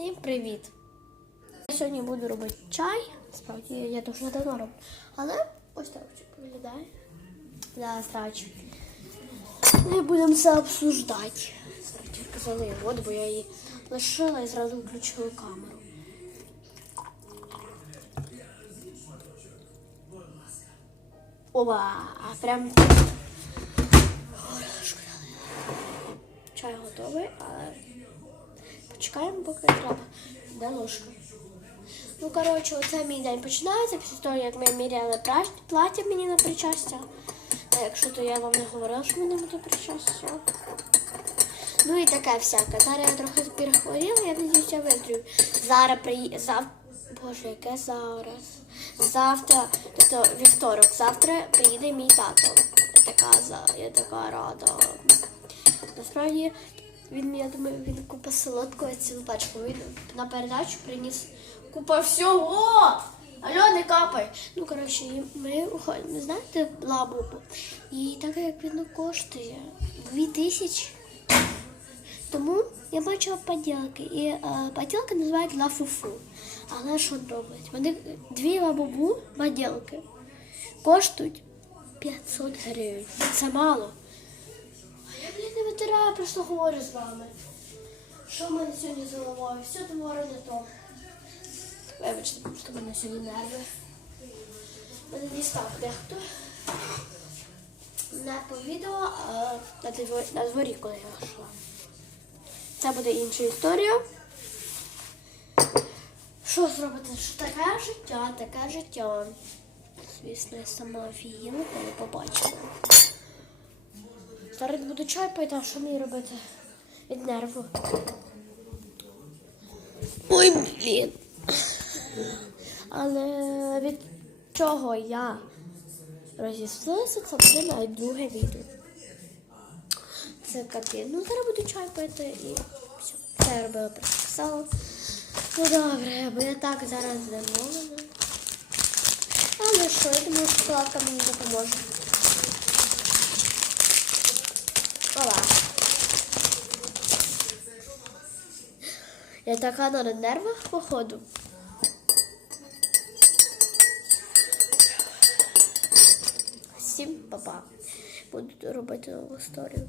Всім привіт! Я сьогодні буду робити чай. Справді я дуже давно роблю. Але ось так виглядає. Да, страч. Ми будемо це обсуждати. Тільки залию воду, бо я її лишила і зразу включила камеру. Оба, прям чай готовий, але почекаємо, поки треба. Де ложка? Ну, коротше, оце мій день починається після того, як ми міряли плаття мені на причастя. А якщо то я вам не говорила, що мене буде причастя. Ну і таке всяке. Зараз я трохи перехворіла, я надіюсь, я виздравлю. Зараз приїде. Зав... Боже, яке зараз? Завтра, тобто вівторок, завтра приїде мій тато. Я така, я така рада. Насправді, він, я думаю, він купа солодкого цілу пачку. Він на передачу приніс купа всього. Алло, не капай. Ну, коротше, ми уходимо. Знаєте, лабубу. І так як він коштує 2000. Тому я бачила поділки. І е, поділки називають лафуфу. Але що робить? Вони дві лабубу поділки коштують 500 гривень. Це мало. Я, просто говорю з вами. Що в мене сьогодні з головою? Все твору не то. Вибачте, просто в мене сьогодні нерви. Мене дістав дехто. Не по відео, а на дворі, коли я йшла. Це буде інша історія. Що зробити? Що таке життя, таке життя. Звісно, я сама офігіла, коли побачила. Зараз буду чай пити, а що мені робити? Від нерву. Ой, блін. Але від чого я розіслилася, це буде навіть друге відео. Це капі. Ну, зараз буду чай пити і все. Це я робила прописала. Ну добре, бо я так зараз замовлена. Але що, я думаю, шоколадка мені допоможе. Ола. Я така на нервах, походу. Всім па-па. Буду робити нову історію.